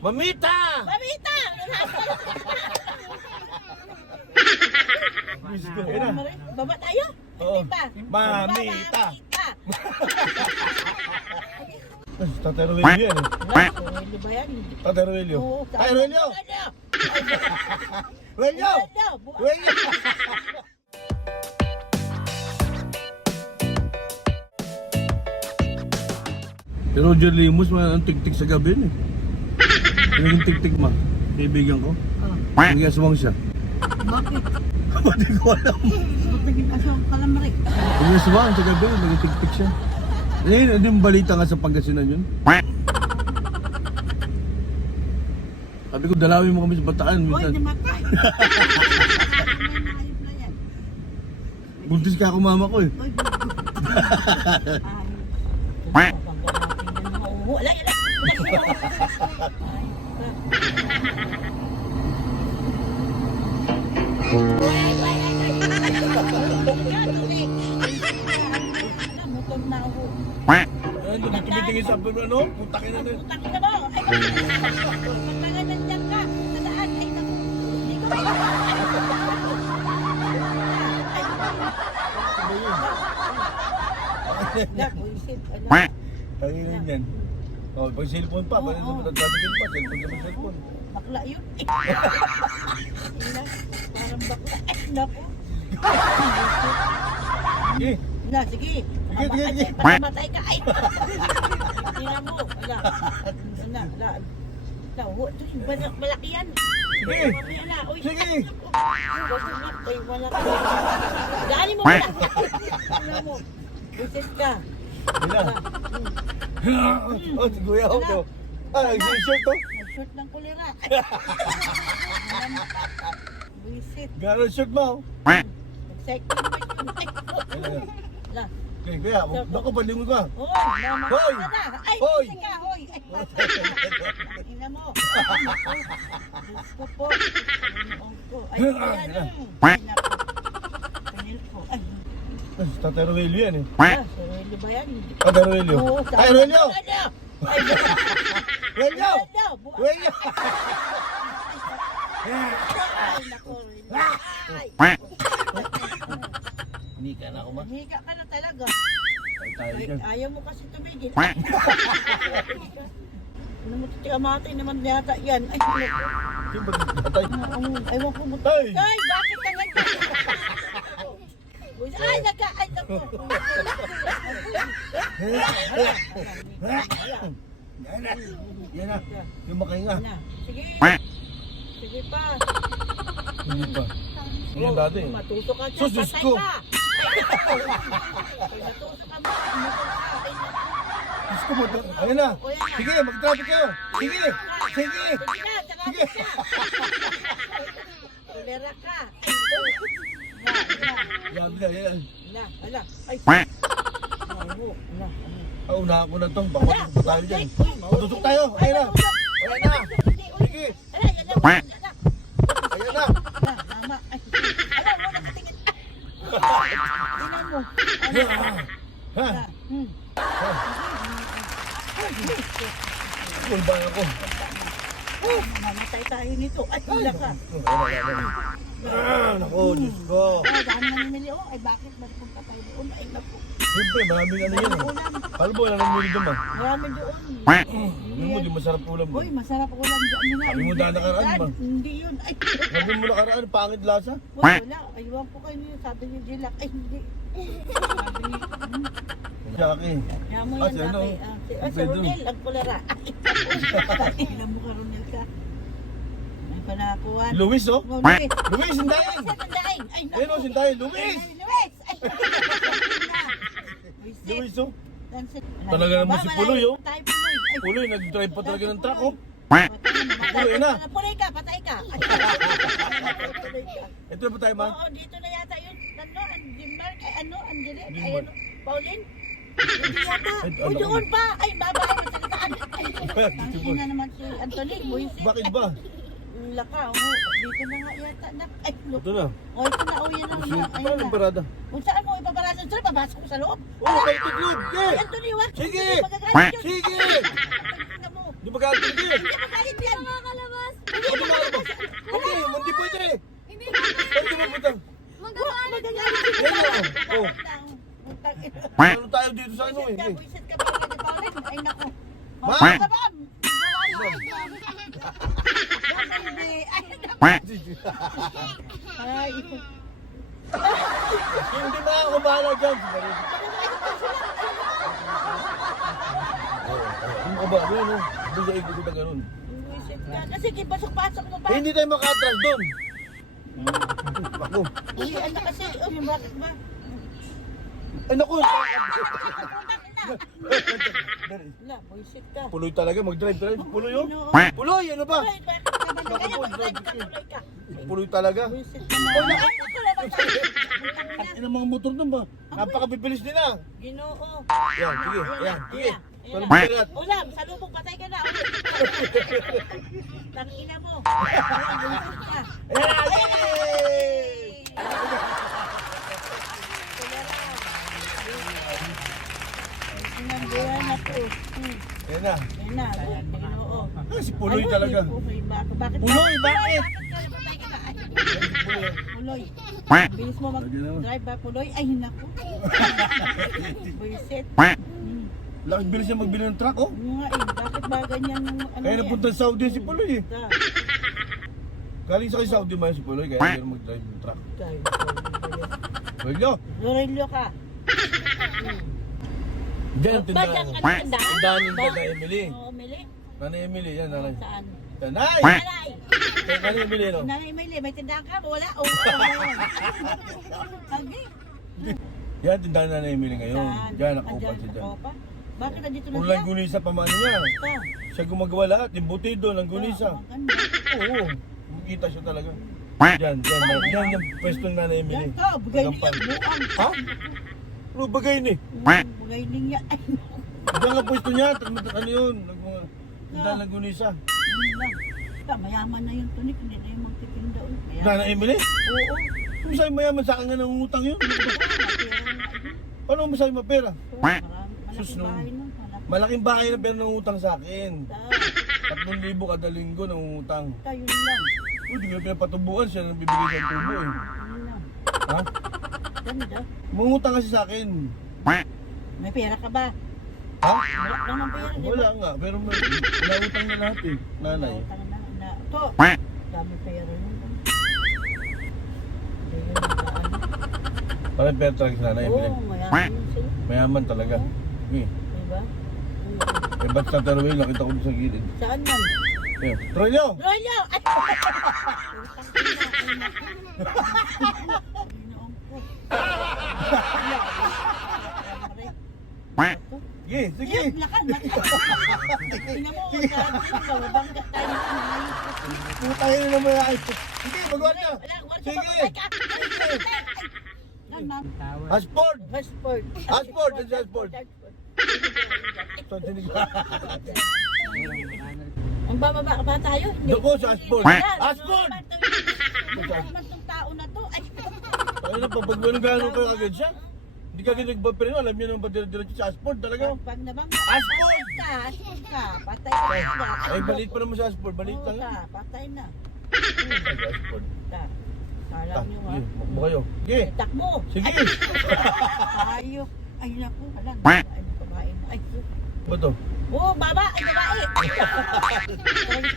Mamita! Mamita! Baba tayo? Oo. Hindi pa. Mamita! Mamita! Tatay Roelio yan eh. Roelio ba yan? Tatay Roelio. Oo, Tatay Roelio! Roelio! Roelio! Si Roger Limus, ang tik-tik sa gabi yun eh. Yung tik-tik ma, kaibigan ko. Naging aswang siya. Bakit? Hindi ko alam. Magtaging aswang kalamari. Naging aswang sa gabi, naging tik-tik siya. Eh, hindi yung balita nga sa Pangasinan yun. Sabi ko, dalawin mo kami sa Bataan. Hoy, Minsan. namatay! Ayos na yan. Buntis ka ako mama ko eh. Hoy, ay. Wala, wala. Motor na ako. Ano, di tumitingin sa ano? Putakin na rin. Putakin na mo. Ay, pagtangan nandiyan ka. Sa daan. Ay, naku. Hindi ko. Nakuisip. Tangin yan. Oh, pag cellphone pa, pag nagsasigil pa, cellphone naman cellphone. Bakla yun. Parang bakla. Ay, naku. Sige. Na, sige. Sige. Patamatay ka. Ay. Tingnan mo. Wala. Wala. Malaki yan. Sige. Sige. Ay, malaki. Daanin mo wala. Tingnan mo. Busit ka. Bila. Oh, si Kuya ako to. Ah, nag-shirt to. Short ng kulira. Busit. Gano'n shirt mo? Second. La. Okay, Kuya, naku, palingon ka. Hoy, Hoy! Ay, Hoy! busit ka, hoy. Ay, tingnan mo. Gusto po. Ay, ano? Ay, naku. Panil ko. Ay, Tatay Roelio yan eh. si Roelio ba yan? Tatay Roelio. Oo, Tatay Roelio! Ay, Roelio! Roelio! Ay, naku, Roelio. Ay, Hindi ka na ako ma. Hika ka na talaga. Ay, tayo Ay, dyan. ayaw mo kasi tumigil. Ano mo titiamatay naman yata yan. Ay, Yung ba tatay? ayaw ko mo. Tay! Ay, bakit ka ganyan? Ay, ay, naku. Yan na. Yan na. Yung makahinga. Na, sige. Sige pa. Hindi pa. Yan dati. Matusok ka dyan. Sus, Patay ko. ka. Ay, matusok ka mo. Ay, naku. Diyos ko mo. Ayun na. Sige, mag-traffic kayo. Sige. Sige. Sige na, tsaka Sige. ka. Kulera ka. Grabe na. Yan. Ala. Ay. Mahu. Ala. Una ako na itong. Baka matutok tayo dyan. Matutok tayo. Ayun na. Ayun na. Sige. Ala, yan na. Ala. Ayun na. Ala, mama. Ay. Ala, mo nakatingin. Tingnan mo. Ala. Ha? Ala. Kulba ako. Mamatay tayo nito. Ay, hula ka. Naku, Diyos ko. Ay, daan namimili. Oh, ay, bakit? Magpunta tayo doon? Ay, naku. Siyempre, maraming ano yan. Ulam. Alam mo, yan ang muli doon ba? Marami doon. Hindi mo, di masarap ulam mo. Uy, masarap ulam dyan nila. Sabi mo daan nakaraan ba? Hindi yun. Ay, Sabi mo nakaraan, pangit lasa. wala. Aywan ko kayo niyo. Sabi niyo, Jilak. Ay, hindi. Sabi niyo, Jackie. kaya mo Ah, yan, si ano? dati. Si Pedro. Ronel, ang kulera. Ay, ilan mo ka, Ronel ka? May panakuha. Luis, oh. Oh, Luis. Luis, sindayin. Ay, sandain. Ay, naku. Ayun, oh, sindayin. Luis. Ay, Luis. Ay, Luis, oh. Dansit. Talaga naman si Puloy, oh. Patay, Puloy. Ay, Puloy, nag-drive pa talaga ng truck, oh. Puloy na. Puloy ka, patay ka. Ay, Puloy ka. Ito na ba tayo, ma? Oo, dito na yata yun. Ano, Angelmark, ay ano, Angeline, ay ano, Pauline? Hindi yata. Ay, O, ano doon ko? pa. Ay, babae, masalitaan. Ang ina naman si Anthony, buisit. Bakit ba? Laka, dito na nga yata. Ay, look. Ito na. O, ito na, o, yan na. Paano Ayun ang na. parada? Kung saan mo ipaparasan sila, babasok ko sa loob. Oh, kay Tiglib! Ay, Yeah! Anthony, wag. Sige! Magagalit yun. Sige! Tingnan mo. Di magalit ka eh. Hindi magalit yan. Makakalabas. Hindi, hindi pwede eh. Hindi Saan ka mapunta? magagalit. Yan o. Oh. Ano tayo dito sa ano eh. Buisit ka pa rin. Ay naku. Ma! Ay naku. Ay. Hindi na ako bahala dyan. Ano ka ba? Ano? Doon sa ikot na ganun. Buisit ka. Kasi kipasok-pasok mo pa. Eh, hindi tayo makatras doon. Ako. Uy, anak kasi. Uy, bakit ba? Ay naku. Wala, buisit ka. Puloy talaga, mag-drive. Puloy yun. Ginoo. Puloy, ano ba? Uy, bakit ka ba na ganyan? Mag-drive ka, tuloy ka. Puloy talaga. Buisit ka na. Ay, naku, laban tayo. Ang mga motor doon ba? Napakabibilis nila. Ginoo. Yan, sige. Yan, sige. Pero Ayan. bigat. Ulam, sa lubog, patay ka na. Tangina mo. Ayan, buisit ka. Hey! Sinambuhan na to. Yan na. Yan na, Ginoo. Ah, si Puloy talaga. Bakit? Puloy, bakit? Patay ka na. Ay, Puloy. Puloy. Bilis mo mag-drive ba, Puloy? Ay, naku. Buisit. Lakas bilis niya magbili ng truck, oh. Ano nga eh, bakit ba ganyan yung ano Kaya yan? napunta sa Saudi si Puloy eh. Ta- Galing sa kay Saudi man si Puloy, kaya hindi mag-drive ng truck. tayo. Well, Lorelyo ka. Diyan, Ba, tindahan. diyan ka tindahan? Tindahan yung Ba? Nanay Emily. Oo, Emily. Nanay Emily, yan, nanay. Saan? Nanay! Nanay! Nanay Emily, no? Nanay Emily, may tindahan ka? Wala. Oo. Agi. Yan, tindahan ni Nanay Emily ngayon. Saan? Diyan, nakaupa Andyan, siya dyan. nakaupa? Bakit nandito na Ulang siya? gunisa pa man niya. Ta. Siya gumagawa lahat, yung butido ng gunisa. Ah, maganda. Oo, makikita siya talaga. Diyan, yung pwesto ng Nanay Emily. Yan ka, bugay niya Gampang. buang. Ha? Ano bagay ni? Bugay niya. Ay, Diyan nga pwesto niya, ano yun? Tindahan ng gunisa. yun lang. Ta, mayaman na yung tunik, hindi na yung magtitinda. Mayaman. Nanay Emily? Oo. Kung sa'yo mayaman, sa akin nga nangungutang yun. Paano mo sa'yo mapera? Sus, Malaking no. bahay nun. Malaking bahay na pero nangungutang sa akin. Ta, 3,000 kada linggo nangungutang. ta, yun lang. Hindi ko na pinapatubuan, siya nang bibigay ng tubo eh. Yun lang. Ha? Ganda. Mangungutang kasi sa akin. May pera ka ba? Ha? Wala ka ng pera, di ba? Wala nga, pero nautang na lahat eh. Nanay. Utang na. To, dami pera yun. Hindi yun nakaano. Parang pera talaga si nanay. Oo, mayaman yun sa'yo. Mayaman talaga. Eh, Diba? eh ba't sa Tarawih, nakita ko doon sa gilid. Saan man? Eh, Troyo! Rolyo! Ay! Ginoong ko. Sige, sige! Sige, lakad, lakad. Tingnan mo, mabangga tayo. Puta yun na naman ay. Sige, magawa na! Sige! Yan, ma'am. Hasport! Passport. Passport, it's passport. So, sinig Ang bababa ka ba tayo? Hindi. Doko sa Aspol. Yan, Aspol! naman tong tao na to. Ay, Ano na, pag gano'n gano'n ka agad siya? Hindi ka ginagbapirin, alam niyo naman ba diretso sa Asport talaga? pag nabang Aspol! ka, patay ka na. Ay, balik pa naman sa Asport, balik Oo talaga. ka, patay na. Asport. Ta. Alam nyo ha. Sige, makbo kayo. Sige! Takbo. Sige! Ayok. Ay, naku. Alam. Ay, babae na. Ay, Ba to? oh, baba. Ay, babae.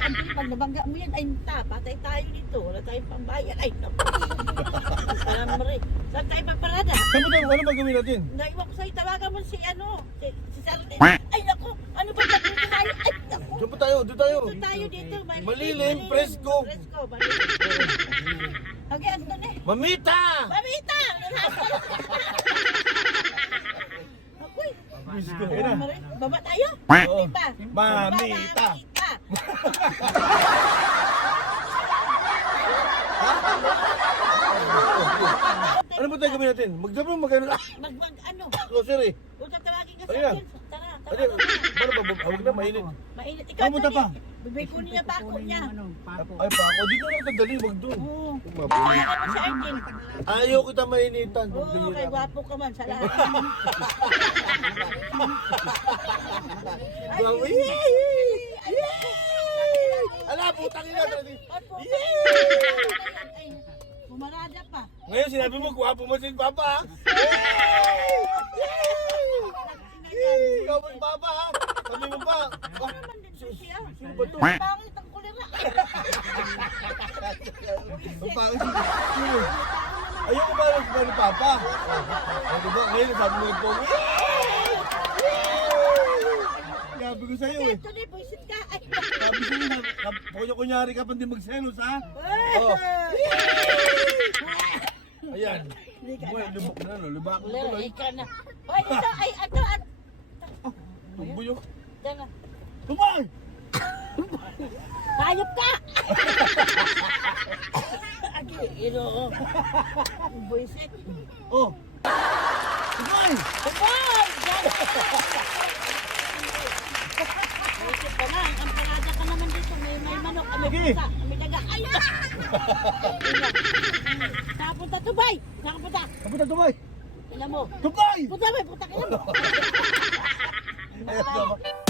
Ang pag nabangga mo yan, ay, patay tayo dito. Wala tayong pambayan. Ay, naku. Alam mo rin. Saan tayo pagparada? Saan ba tayo? Ano ba gawin natin? Naiwan ko sa'yo, tawagan mo si si Sarden. Ay, naku. Ano ba gagawin ko tayo? Ay, naku. Diyan pa tayo, doon tayo. Dito tayo dito. Malilim, presko. Presko, malilim. Okay, Anton eh. Mamita! Mamita! Ako'y. Presko, ayun na. Baba tayo? Oo. Diba? Mamita! Mamita! Ano ba tayo gawin natin? Magdabo, magano na. Ano? Grocery. Huwag ka tawagin ka sa Ayun. akin. Tara, Ano, tara. paano ba? Huwag na, mainit. Mainit. Ikaw, Kamusta Tony. pa? Bibay ko niya bako niya. Ay, pa ako. Dito na kadali, wag doon. Oo. Mabuhay. Kaya mo si Arjen. Ayaw kita mainitan. Oo, kay gwapo ka man sa lahat. Gwapo. Ay, kanina. Opo. Ay, bumarada pa. Ngayon sinabi mo, guwapo mo si Papa. Ikaw mo si Papa ha. Sabi mo pa. Ako naman din po siya. Sino ba to? Pangit ang kulira. Ang pangit sino? Ayoko ba ni Papa? O diba, ngayon sabi mo yung pogi. Sabi ko sa'yo eh. Ito na, buisit ka. Ay, Sabi sa'yo, kunyari ka pa hindi magselos ha. Oh. Ayan. Hindi ka Buhay, na. lubak na no, lubak mo Kulira, tuloy. ikaw na. Ay, ito, ay, ito, Buyo. Diyan na. Tumay! Hayop ka! Agi, ino. Buisit. Oh! Tumay! Tumay! Diyan! Buisit ka na. Ang parada ka naman dito. May manok, may Sige. pusa, may daga. Ay! Nakapunta, Tubay! Nakapunta. Kapunta Tumay! Tignan mo. Tumay! Punta, may puta ka na mo. Ayan,